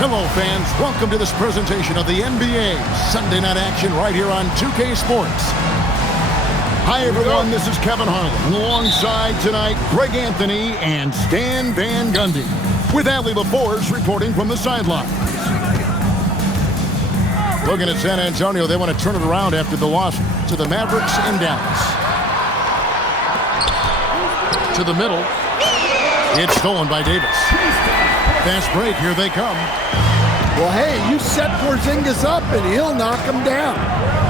Hello, fans. Welcome to this presentation of the NBA Sunday Night Action right here on 2K Sports. Hi, everyone. This is Kevin Harlan. Alongside tonight, Greg Anthony and Stan Van Gundy. With Allie LaForce reporting from the sidelines. Looking at San Antonio, they want to turn it around after the loss to the Mavericks in Dallas. To the middle. It's stolen by Davis. Fast break. Here they come. Well, hey, you set Porzingis up and he'll knock him down.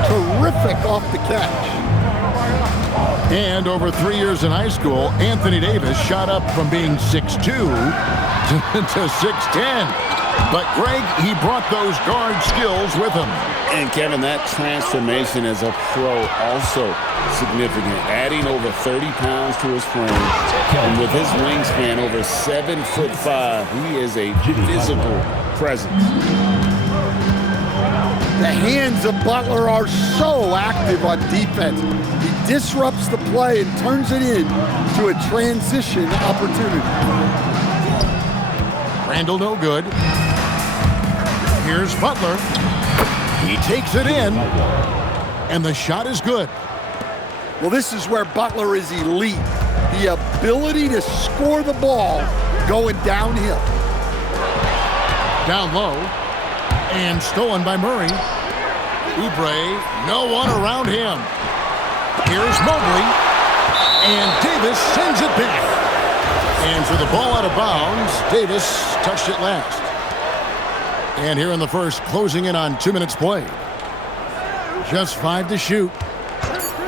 Terrific off the catch. And over 3 years in high school, Anthony Davis shot up from being 6'2" to 6'10". But Greg, he brought those guard skills with him. And Kevin, that transformation as a pro also significant. Adding over 30 pounds to his frame. And with his wingspan over 7'5", he is a physical presence. The hands of Butler are so active on defense. He disrupts the play and turns it into a transition opportunity. Randall no good. Here's Butler. He takes it in, and the shot is good. Well, this is where Butler is elite. The ability to score the ball going downhill. Down low, and stolen by Murray. Oubre, no one around him. Here's Mobley, and Davis sends it back. And for the ball out of bounds, Davis touched it last. And here in the first, closing in on 2 minutes played. Just 5 to shoot.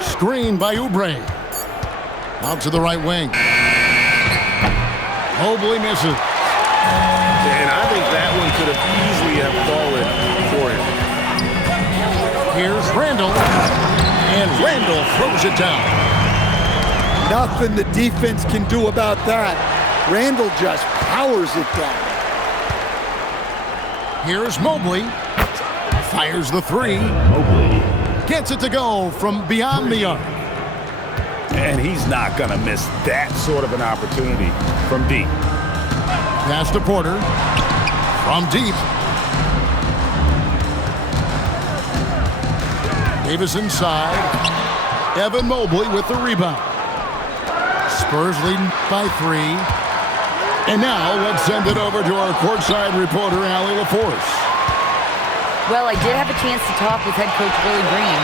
Screen by Oubre. Out to the right wing. Mobley misses. And I think that one could have easily have fallen for him. Here's Randall. And Randall throws it down. Nothing the defense can do about that. Randall just powers it down. Here's Mobley. Fires the three. Gets it to go from beyond the arc. And he's not going to miss that sort of an opportunity from deep. Pass to Porter. From deep. Davis inside. Evan Mobley with the rebound. Spurs leading by 3. And now let's send it over to our courtside reporter, Allie LaForce. Well, I did have a chance to talk with head coach Willie Green.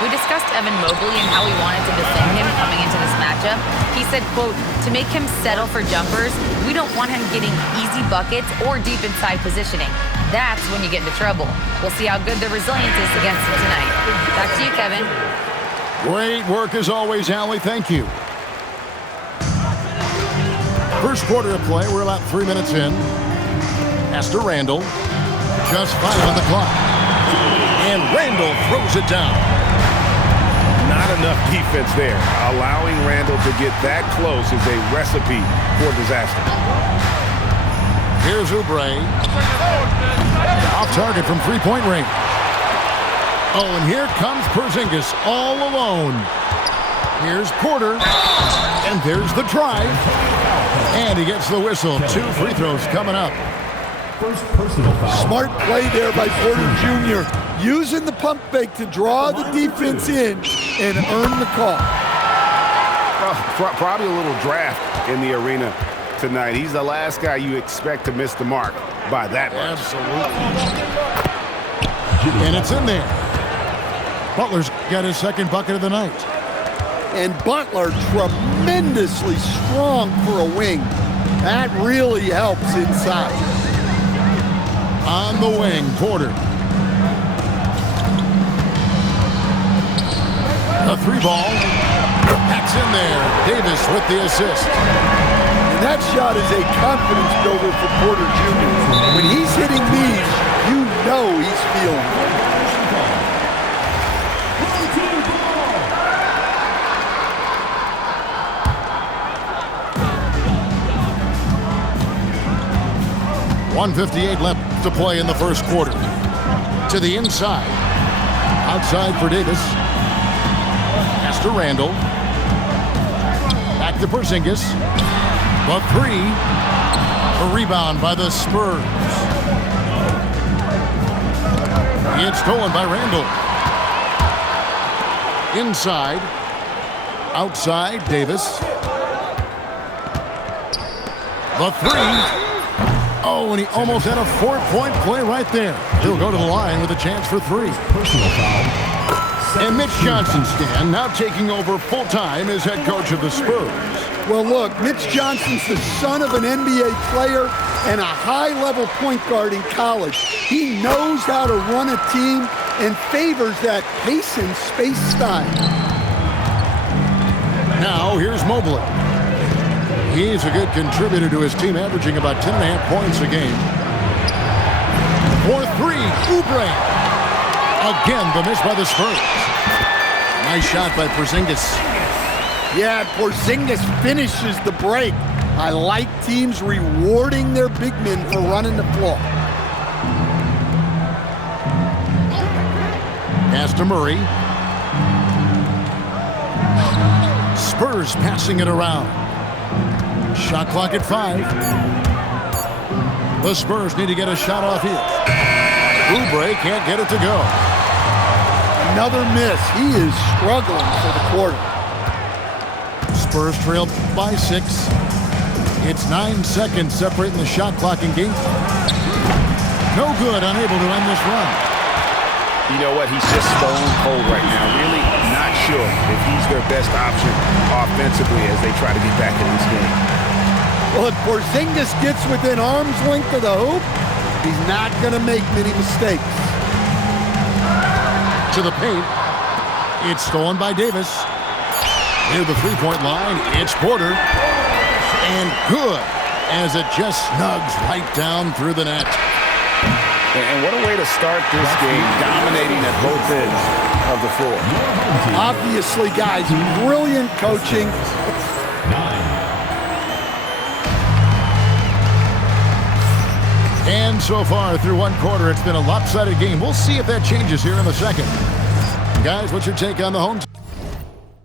We discussed Evan Mobley and how he wanted to defend him coming into this matchup. He said, quote, to make him settle for jumpers, we don't want him getting easy buckets or deep inside positioning. That's when you get into trouble. We'll see how good the resilience is against him tonight. Back to you, Kevin. Great work as always, Allie. Thank you. First quarter of play. We're about 3 minutes in. Pass to Randall. Just 5 on the clock. And Randall throws it down. Not enough defense there. Allowing Randall to get that close is a recipe for disaster. Here's Oubre. Off target from three-point range. Oh, and here comes Porzingis all alone. Here's Porter. And there's the drive. And he gets the whistle. 2 free throws coming up. Smart play there by Porter Jr. Using the pump fake to draw the defense in and earn the call. Probably a little draft in the arena tonight. He's the last guy you expect to miss the mark by that much. Absolutely. And it's in there. Butler's got his second bucket of the night. And Butler tremendously strong for a wing. That really helps inside. On the wing, Porter. The 3 ball. That's in there. Davis with the assist. And that shot is a confidence builder for Porter Jr. When he's hitting these, you know he's feeling it. .158 left to play in the first quarter. To the inside. Outside for Davis. Pass to Randall. Back to Porzingis. The 3. A rebound by the Spurs. It's stolen by Randall. Inside. Outside, Davis. The three. Oh, and he almost had a 4-point play right there. He'll go to the line with a chance for 3. Personal foul. And Mitch Johnson, Stan, now taking over full-time as head coach of the Spurs. Well, look, Mitch Johnson's the son of an NBA player and a high-level point guard in college. He knows how to run a team and favors that pace and space style. Now, here's Mobley. He's a good contributor to his team, averaging about 10.5 points a game. For 3, Oubre. Again, the miss by the Spurs. Nice shot by Porzingis. Yeah, Porzingis finishes the break. I like teams rewarding their big men for running the floor. Pass to Murray. Spurs passing it around. Shot clock at 5. The Spurs need to get a shot off here. Oubre can't get it to go. Another miss. He is struggling for the quarter. Spurs trail by 6. It's 9 seconds separating the shot clock and game. No good, unable to end this run. You know what? He's just stone cold right now. Really not sure if he's their best option offensively as they try to get back in this game. Well, if Porzingis gets within arm's length of the hoop, he's not going to make many mistakes. To the paint. It's stolen by Davis. Near the three-point line, it's Porter. And good, as it just snugs right down through the net. And what a way to start this game, dominating at both ends of the floor. Obviously, guys, brilliant coaching. And so far, through one quarter, it's been a lopsided game. We'll see if that changes here in the second. Guys, what's your take on the home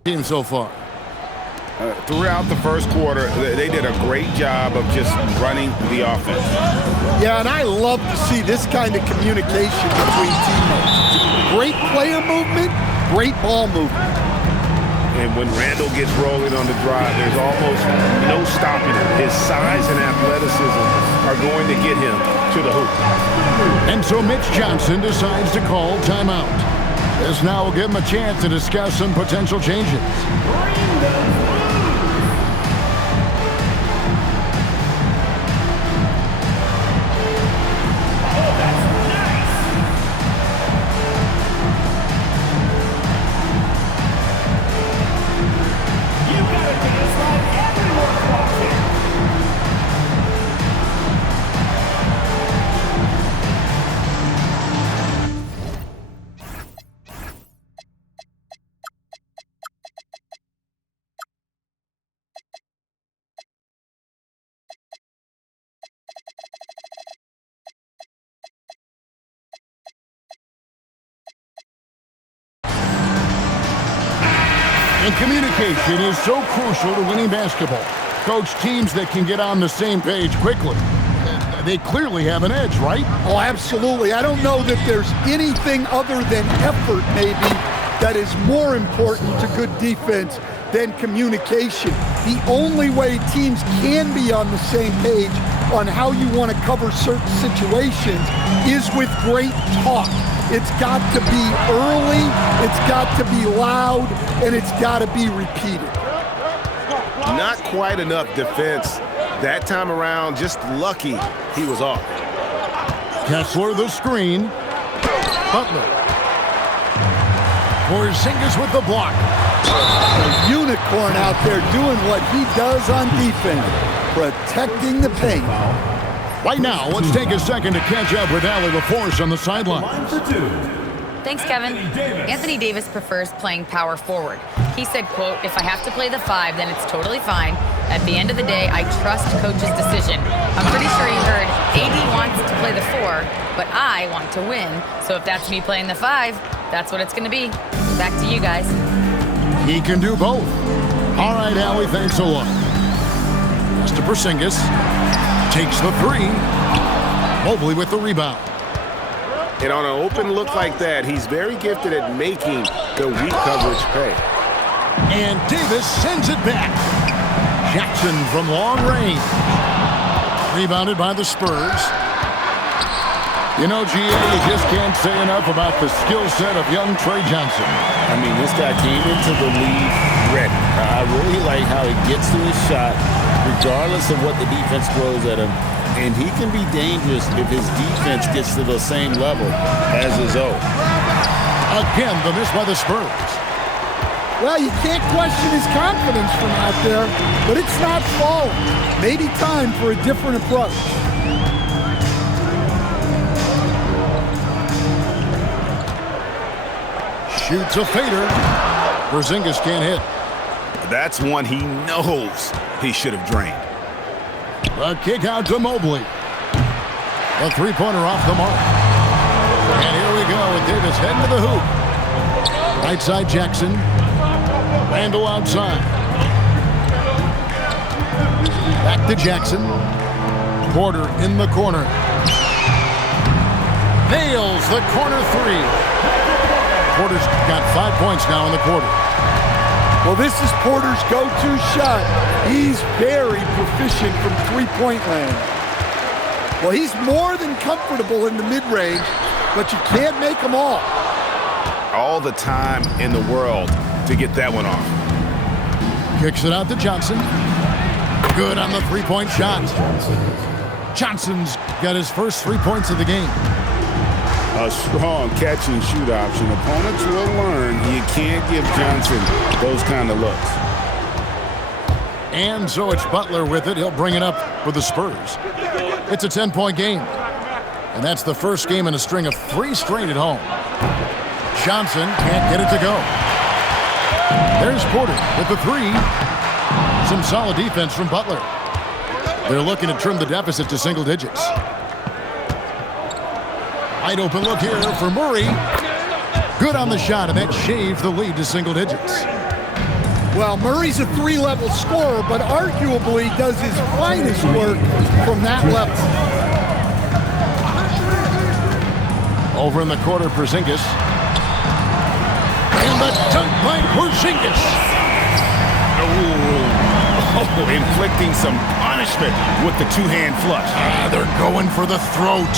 team so far? Throughout the first quarter, they did a great job of just running the offense. Yeah, and I love to see this kind of communication between teammates. Great player movement, great ball movement. And when Randall gets rolling on the drive, there's almost no stopping him. His size and athleticism are going to get him to the hoop. And so Mitch Johnson decides to call timeout. This now will give him a chance to discuss some potential changes. And communication is so crucial to winning basketball. Coach, teams that can get on the same page quickly, they clearly have an edge, right? Oh, absolutely. I don't know that there's anything other than effort, maybe, that is more important to good defense than communication. The only way teams can be on the same page on how you want to cover certain situations is with great talk. It's got to be early, it's got to be loud, and it's got to be repeated. Not quite enough defense that time around. Just lucky he was off. Kessler the screen. Butler. Porzingis with the block. A unicorn out there doing what he does on defense, protecting the paint. Right now, let's take a second to catch up with Allie LaForce on the sideline. Thanks, Kevin. Anthony Davis prefers playing power forward. He said, quote, "If I have to play the 5, then it's totally fine. At the end of the day, I trust coach's decision." I'm pretty sure he heard AD wants to play the 4, but I want to win. So if that's me playing the 5, that's what it's going to be. Back to you guys. He can do both. All right, Allie, thanks a lot. Pass to Porzingis. Takes the 3. Mobley with the rebound. And on an open look like that, he's very gifted at making the weak coverage pay. And Davis sends it back. Jackson from long range. Rebounded by the Spurs. You know, GA, you just can't say enough about the skill set of young Trey Johnson. I mean, this guy came into the league ready. I really like how he gets to his shot, regardless of what the defense throws at him. And he can be dangerous if his defense gets to the same level as his own. Again, the miss by the Spurs. Well, you can't question his confidence from out there, but it's not falling. Maybe time for a different approach. Shoots a fader. Porzingis can't hit. That's one he knows he should have drained. The kick out to Mobley. A three-pointer off the mark. And here we go with Davis heading to the hoop. Right side Jackson. Randall outside. Back to Jackson. Porter in the corner. Nails the corner three. Porter's got 5 points now in the quarter. Well, this is Porter's go-to shot. He's very proficient from three-point land. Well, he's more than comfortable in the mid-range, but you can't make them all. All the time in the world to get that one off. Kicks it out to Johnson. Good on the three-point shot. Johnson's got his first 3 points of the game. A strong catch-and-shoot option. Opponents will learn you can't give Johnson those kind of looks. And so it's Butler with it. He'll bring it up for the Spurs. It's a 10-point game. And that's the first game in a string of 3 straight at home. Johnson can't get it to go. There's Porter with the 3. Some solid defense from Butler. They're looking to trim the deficit to single digits. Wide open look here for Murray. Good on the shot, and that shaves the lead to single digits. Well, Murray's a 3-level scorer, but arguably does his finest work from that level. Over in the quarter, Porzingis. And the dunk by Porzingis. Oh, inflicting some punishment with the two-hand flush. They're going for the throat.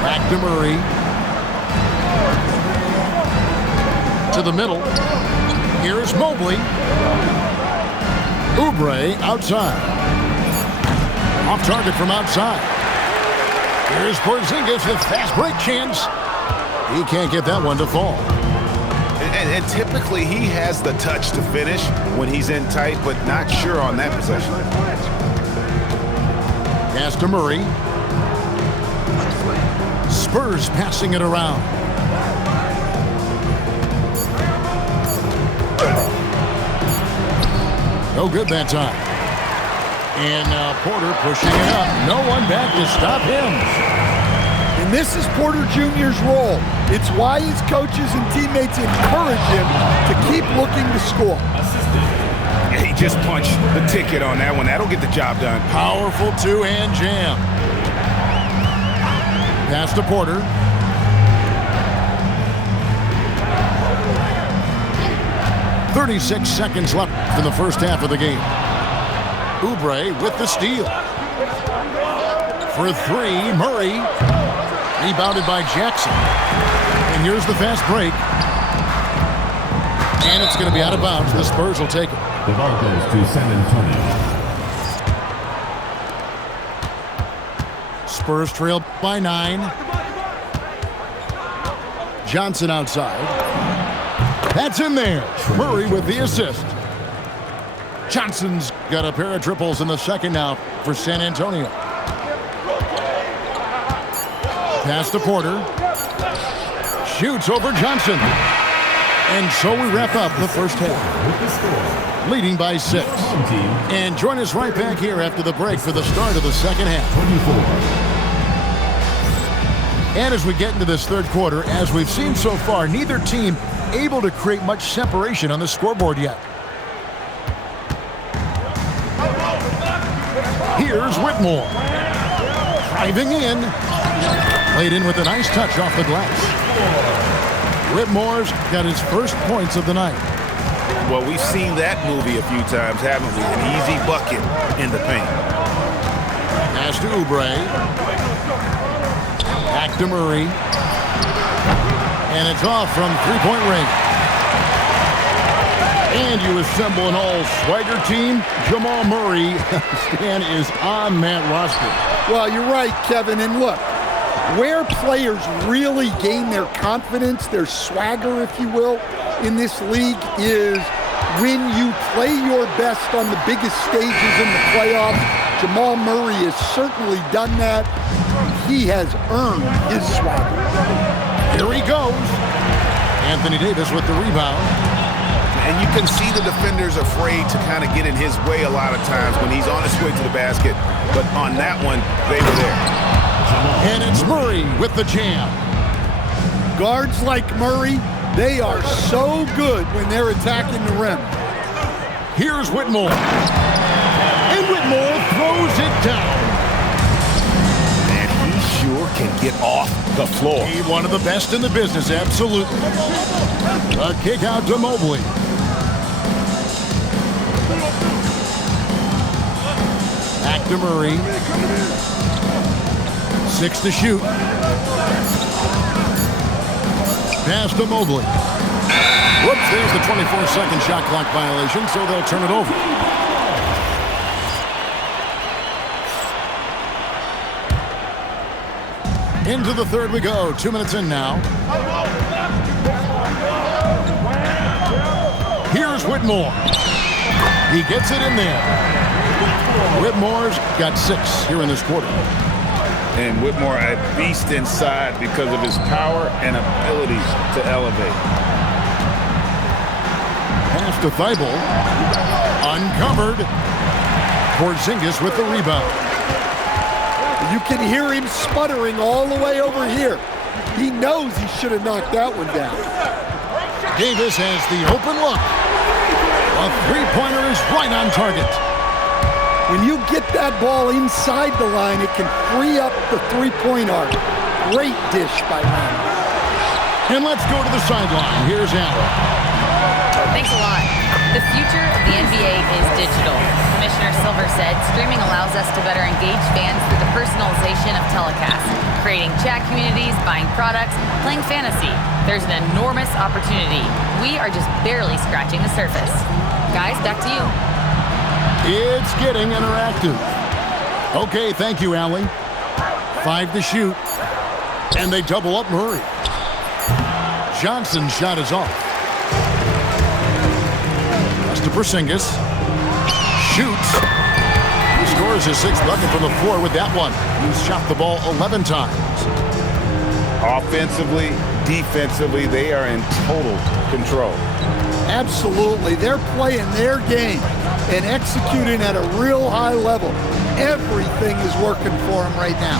Back to Murray. To the middle. Here's Mobley. Oubre outside. Off target from outside. Here's Porzingis with fast break chance. He can't get that one to fall. And typically he has the touch to finish when he's in tight, but not sure on that possession. Pass to Murray. Spurs passing it around. No good that time. And now Porter pushing it up. No one back to stop him. And this is Porter Jr.'s role. It's why his coaches and teammates encourage him to keep looking to score. He just punched the ticket on that one. That'll get the job done. Powerful two-hand jam. Pass to Porter. .36 seconds left in the first half of the game. Oubre with the steal. For 3, Murray. Rebounded by Jackson. And here's the fast break. And it's going to be out of bounds. The Spurs will take it. The ball goes to San Antonio. Spurs trail by 9. Johnson outside. That's in there. Murray with the assist. Johnson's got a pair of triples in the second now for San Antonio. Pass to Porter. Shoots over Johnson. And so we wrap up the first half. Leading by 6. And join us right back here after the break for the start of the second half. 24. And as we get into this third quarter, as we've seen so far, neither team able to create much separation on the scoreboard yet. Here's Whitmore. Driving in. Played in with a nice touch off the glass. Whitmore's got his first points of the night. Well, we've seen that movie a few times, haven't we? An easy bucket in the paint. Pass to Oubre. Back to Murray. And it's off from three-point range. And you assemble an all-swagger team. Jamal Murray, Stan, is on that roster. Well, you're right, Kevin. And look, where players really gain their confidence, their swagger, if you will, in this league is when you play your best on the biggest stages in the playoffs. Jamal Murray has certainly done that. He has earned his swagger. Here he goes. Anthony Davis with the rebound. And you can see the defenders afraid to kind of get in his way a lot of times when he's on his way to the basket. But on that one, they were there. And it's Murray with the jam. Guards like Murray, they are so good when they're attacking the rim. Here's Whitmore. And Whitmore throws it down. And he sure can get off the floor. He's one of the best in the business, absolutely. A kick out to Mobley. Back to Murray. 6 to shoot. Pass to Mobley. Whoops, there's the 24-second shot clock violation, so they'll turn it over. Into the third we go. 2 minutes in now. Here's Whitmore. He gets it in there. Whitmore's got 6 here in this quarter. And Whitmore a beast inside because of his power and ability to elevate. Pass to Thibault. Uncovered. Porzingis with the rebound. You can hear him sputtering all the way over here. He knows he should have knocked that one down. Davis has the open look. A three-pointer is right on target. When you get that ball inside the line, it can free up the three-point arc. Great dish by Randall. And let's go to the sideline. Here's Allen. Thanks a lot. The future of the NBA is digital. Commissioner Silver said streaming allows us to better engage fans through the personalization of telecasts, creating chat communities, buying products, playing fantasy. There's an enormous opportunity. We are just barely scratching the surface. Guys, back to you. It's getting interactive. Okay, thank you, Allie. 5 to shoot. And they double up Murray. Johnson's shot is off. Pass to Porzingis. Shoots. He scores his 6th bucket from the floor with that one. He's shot the ball 11 times. Offensively, defensively, they are in total control. Absolutely. They're playing their game and executing at a real high level. Everything is working for them right now.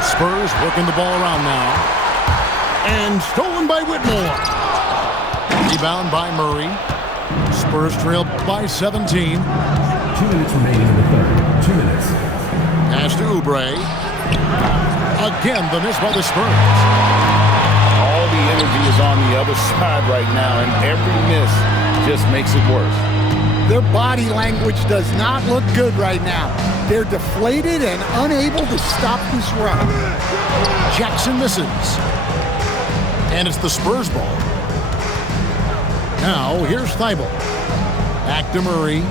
Spurs working the ball around now. And stolen by Whitmore. Rebound by Murray. Spurs trail by 17. 2 minutes remaining in the third. 2 minutes. Pass to Oubre. Again, the miss by the Spurs. All the energy is on the other side right now, and every miss just makes it worse. Their body language does not look good right now. They're deflated and unable to stop this run. Jackson misses. And it's the Spurs ball. Now, here's Thibault. Back to Murray.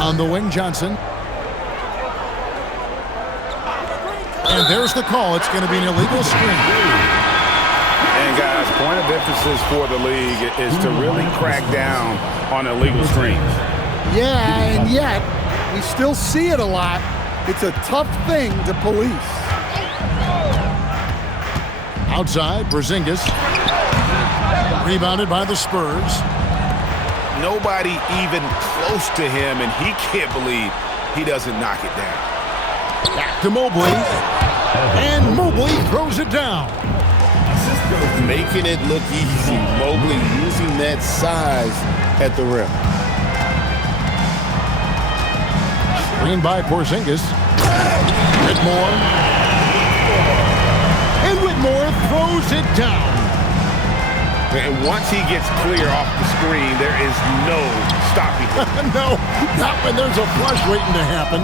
On the wing, Johnson. And there's the call. It's going to be an illegal screen. And guys, point of emphasis for the league is to really crack down on illegal screens. Yeah, and yet, we still see it a lot. It's a tough thing to police. Outside, Porzingis. Rebounded by the Spurs. Nobody even close to him, and he can't believe he doesn't knock it down. Back to Mobley. And Mobley throws it down. Making it look easy. Mobley using that size at the rim. Screen by Porzingis. Whitmore. throws it down. And once he gets clear off the screen, there is no stopping him. No, not when there's a flush waiting to happen.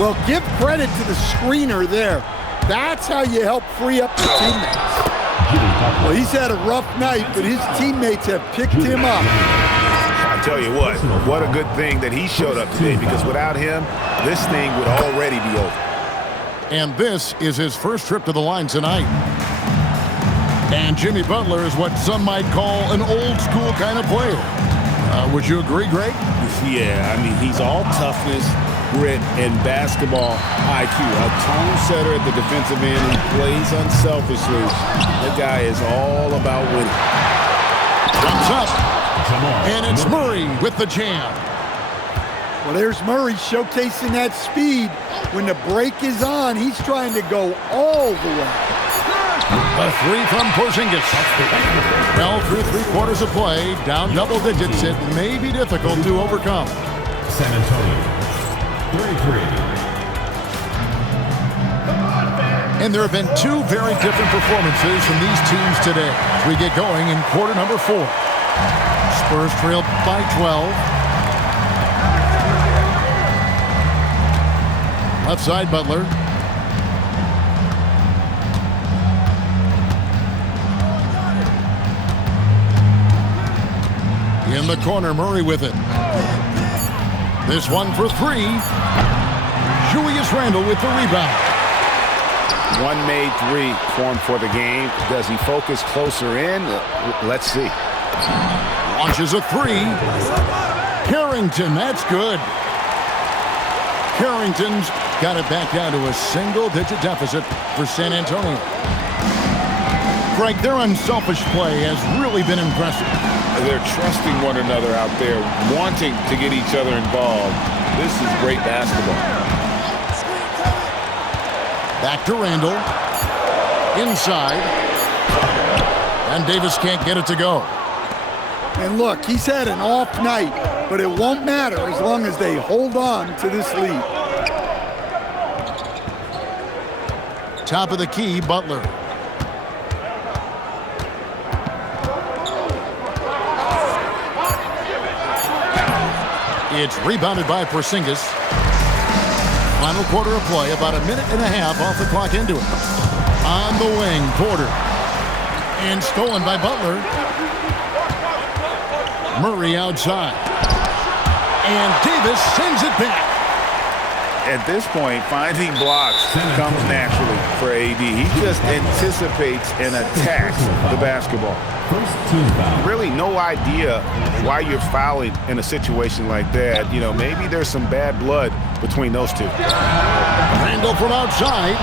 Well, give credit to the screener there. That's how you help free up your teammates. Well, he's had a rough night, but his teammates have picked him up. I tell you what a good thing that he showed up today, because without him, this thing would already be over. And this is his first trip to the line tonight. And Jimmy Butler is what some might call an old-school kind of player. Would you agree, Greg? Yeah, I mean, he's all toughness, grit, and basketball IQ. A tone setter at the defensive end. He plays unselfishly. That guy is all about winning. Comes up. And it's Murray with the jam. Well, there's Murray showcasing that speed. When the break is on, he's trying to go all the way. A three from Porzingis. Well, through 3/4 of play, down double digits, it may be difficult to overcome. San Antonio, 33. And there have been two very different performances from these teams today as we get going in quarter number 4. Spurs trailed by 12. Left side, Butler. In the corner, Murray with it. This one for 3. Julius Randle with the rebound. One made 3 formed for the game. Does he focus closer in? Let's see. Launches a 3. Carrington, that's good. Carrington's got it back down to a single-digit deficit for San Antonio. Greg, their unselfish play has really been impressive. They're trusting one another out there, wanting to get each other involved. This is great basketball. Back to Randle. Inside. And Davis can't get it to go. And look, he's had an off night, but it won't matter as long as they hold on to this lead. Top of the key, Butler. It's rebounded by Porzingis. Final quarter of play, about a minute and a half off the clock into it. On the wing, Porter. And stolen by Butler. Murray outside. And Davis sends it back. At this point, finding blocks comes naturally for AD. He just anticipates and attacks the basketball. First team foul. Really no idea why you're fouling in a situation like that. You know, maybe there's some bad blood between those two. Randle from outside.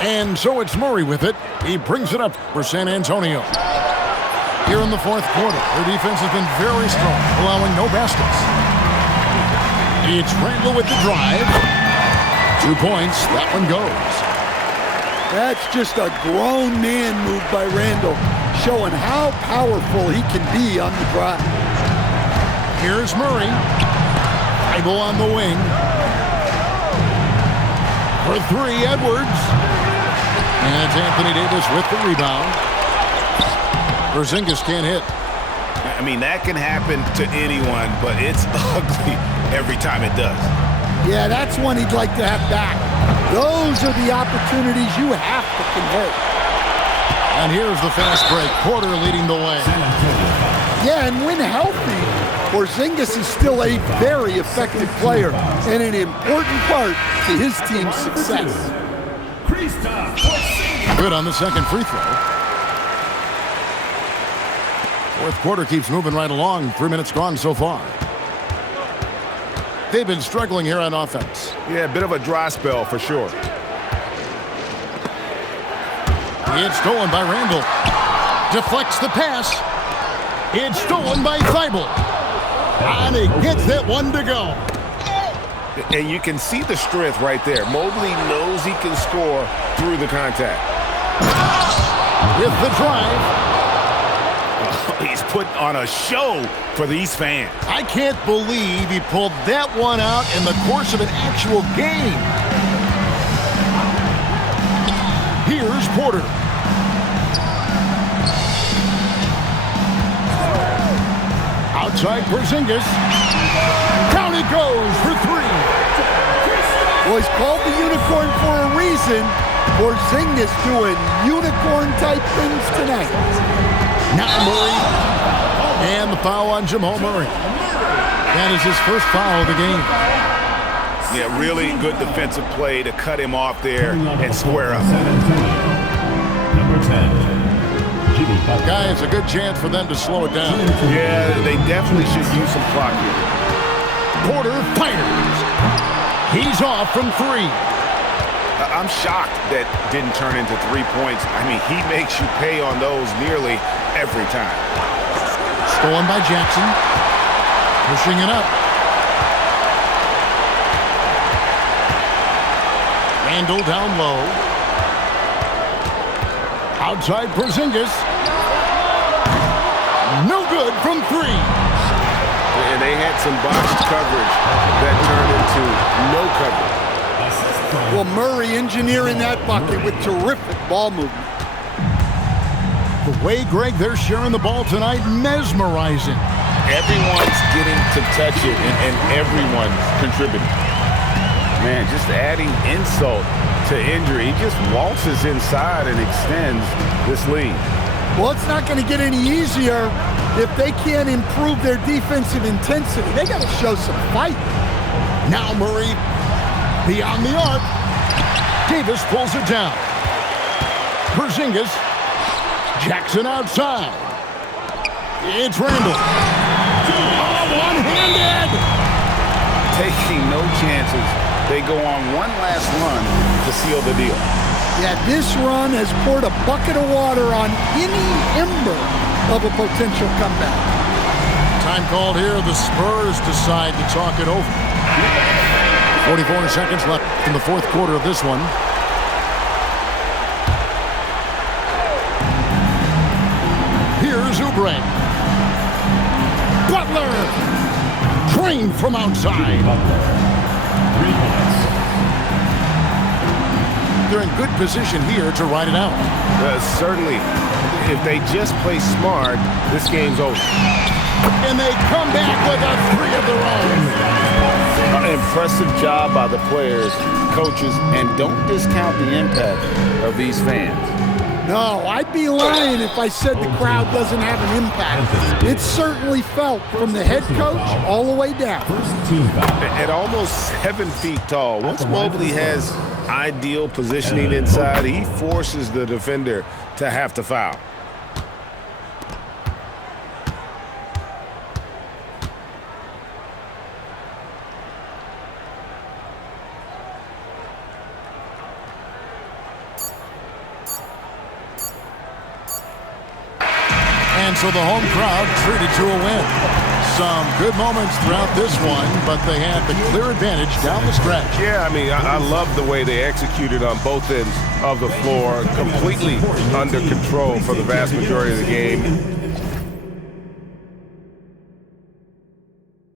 And so it's Murray with it. He brings it up for San Antonio. Here in the fourth quarter, their defense has been very strong, allowing no baskets. It's Randle with the drive. 2 points. That one goes. That's just a grown man move by Randle, showing how powerful he can be on the drive. Here's Murray. Bible on the wing. For 3, Edwards. And it's Anthony Davis with the rebound. Porzingis can't hit. I mean, that can happen to anyone, but it's ugly every time it does. Yeah, that's one he'd like to have back. Those are the opportunities you have to convert. And here's the fast break. Porter leading the way. Yeah, and when healthy, Porzingis is still a very effective player and an important part to his team's success. Good on the second free throw. Fourth quarter keeps moving right along. 3 minutes gone so far. They've been struggling here on offense. Yeah, a bit of a dry spell for sure. It's stolen by Randle. Deflects the pass. It's stolen by Thibault. And he gets that one to go. And you can see the strength right there. Mobley knows he can score through the contact. With the drive. He's putting on a show for these fans. I can't believe he pulled that one out in the course of an actual game. Here's Porter. Outside Porzingis. Down it goes for three. Well, he's called the unicorn for a reason. Porzingis doing unicorn-type things tonight. Now Murray. And the foul on Jamal Murray. That is his first foul of the game. Yeah, really good defensive play to cut him off there and square up. Number 10, Jimmy Butler. Guys, a good chance for them to slow it down. Yeah, they definitely should use some clock here. Porter fires. He's off from three. I'm shocked that didn't turn into 3 points. I mean, he makes you pay on those nearly every time. Stolen by Jackson. Pushing it up. Randall down low. Outside Porzingis. No good from three. And they had some botched coverage that turned into no coverage. Well, Murray engineering that bucket with terrific ball movement. The way, Greg, they're sharing the ball tonight, mesmerizing. Everyone's getting to touch it, and everyone's contributing. Man, just adding insult to injury. He just waltzes inside and extends this lead. Well, it's not going to get any easier if they can't improve their defensive intensity. They got to show some fight. Now Murray beyond the arc. Davis pulls it down. Porzingis. Jackson outside. It's Randall. Oh, one-handed. Taking no chances. They go on one last run to seal the deal. Yeah, this run has poured a bucket of water on any ember of a potential comeback. Time called here. The Spurs decide to talk it over. 44 seconds left in the fourth quarter of this one. Here's Oubre. Butler. Trained from outside. Butler. 3 points. They're in good position here to ride it out. Certainly, if they just play smart, this game's over. And they come back with a three of their own. Impressive job by the players, coaches, and don't discount the impact of these fans. No, I'd be lying if I said the crowd doesn't have an impact. It's certainly felt from the head coach all the way down. First team foul. At almost 7 feet tall, once Mobley has ideal positioning inside, he forces the defender to have to foul. And so the home crowd treated to a win. Some good moments throughout this one, but they had the clear advantage down the stretch. Yeah, I mean, I love the way they executed on both ends of the floor, completely under control for the vast majority of the game.